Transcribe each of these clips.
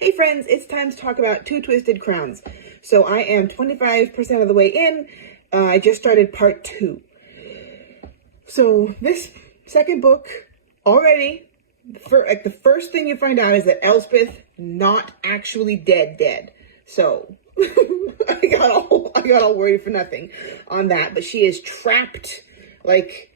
Hey friends, it's time to talk about Two Twisted Crowns. So I am 25% of the way in. I just started part 2. So this second book, already, the first thing you find out is that Elspeth not actually dead. So I got all worried for nothing on that. But she is trapped, like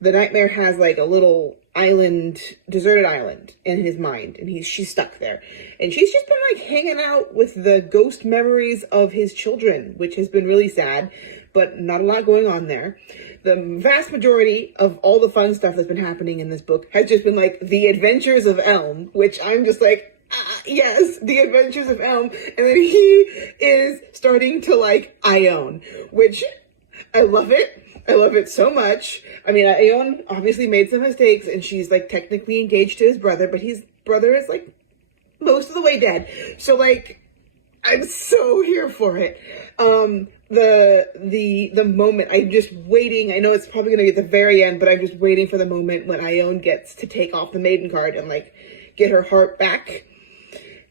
the nightmare has like a little island, deserted island in his mind, and she's stuck there, and she's just been like hanging out with the ghost memories of his children, which has been really sad, but not a lot going on there. The vast majority of all the fun stuff that's been happening in this book has just been like the adventures of Elm, which I'm just like, yes, the adventures of Elm. And then he is starting to like Ione, which I love it. I love it so much. I mean, Ione obviously made some mistakes, and she's like technically engaged to his brother, but his brother is like most of the way dead. So like, I'm so here for it. The moment, I'm just waiting. I know it's probably gonna be at the very end, but I'm just waiting for the moment when Ione gets to take off the maiden card and like get her heart back,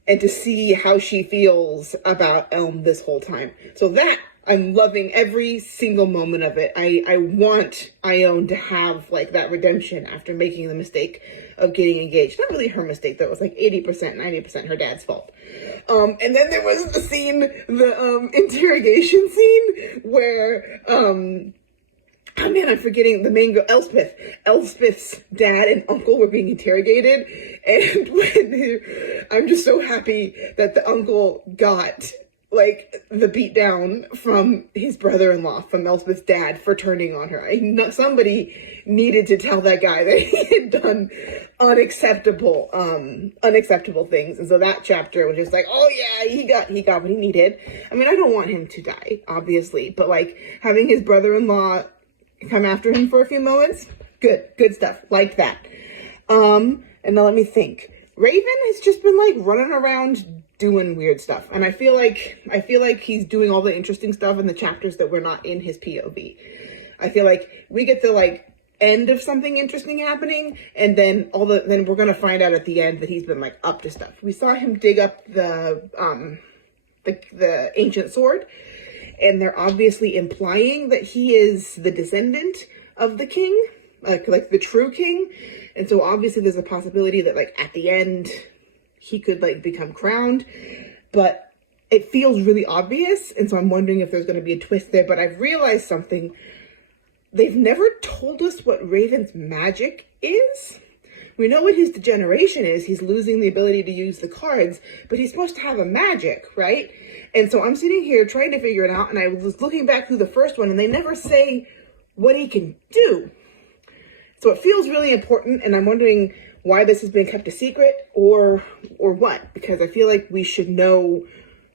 and to see how she feels about Elm this whole time. So that, I'm loving every single moment of it. I want Ione to have like that redemption after making the mistake of getting engaged. Not really her mistake, though. It was like 80%, 90% her dad's fault. And then there was the scene, the interrogation scene where, oh man, I'm forgetting the main girl, Elspeth. Elspeth's dad and uncle were being interrogated. And I'm just so happy that the uncle got like the beat down from his brother-in-law, from Elspeth's dad, for turning on her. Somebody needed to tell that guy that he had done unacceptable things. And so that chapter was just like, oh yeah, he got what he needed. I mean, I don't want him to die, obviously, but like having his brother-in-law come after him for a few moments, good stuff. Like that. And now let me think. Raven has just been like running around doing weird stuff, and I feel like he's doing all the interesting stuff in the chapters that we're not in his POV. I feel like we get the like end of something interesting happening, and then then we're gonna find out at the end that he's been like up to stuff. We saw him dig up the ancient sword, and they're obviously implying that he is the descendant of the king, like the true king. And so obviously there's a possibility that like at the end he could like become crowned, but it feels really obvious. And so I'm wondering if there's going to be a twist there. But I've realized something. They've never told us what Raven's magic is. We know what his degeneration is. He's losing the ability to use the cards, but he's supposed to have a magic, right? And so I'm sitting here trying to figure it out. And I was looking back through the first one, and they never say what he can do. So it feels really important, and I'm wondering why this has been kept a secret, or what, because I feel like we should know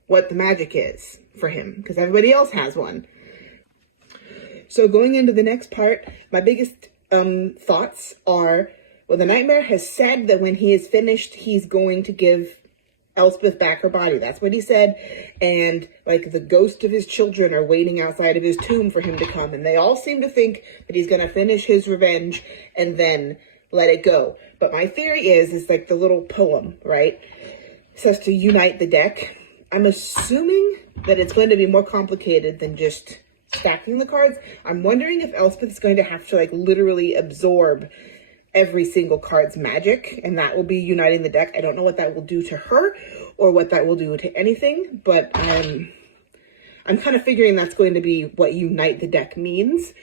what the magic is for him, because everybody else has one. So going into the next part, my biggest thoughts are, well, the nightmare has said that when he is finished, he's going to give Elspeth back her body. That's what he said. And like the ghost of his children are waiting outside of his tomb for him to come. And they all seem to think that he's going to finish his revenge and then let it go. But my theory is like the little poem, right? It says to unite the deck. I'm assuming that it's going to be more complicated than just stacking the cards. I'm wondering if Elspeth is going to have to like literally absorb every single card's magic, and that will be uniting the deck. I don't know what that will do to her or what that will do to anything, but I'm kind of figuring that's going to be what unite the deck means,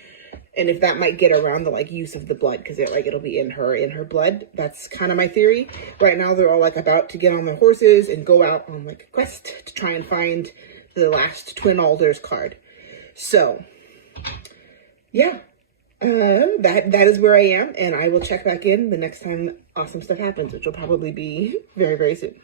and if that might get around the like use of the blood, because it'll be in her blood. That's kind of my theory. Right now they're all like about to get on their horses and go out on like a quest to try and find the last Twin Alders card. So yeah. That is where I am, and I will check back in the next time awesome stuff happens, which will probably be very, very soon.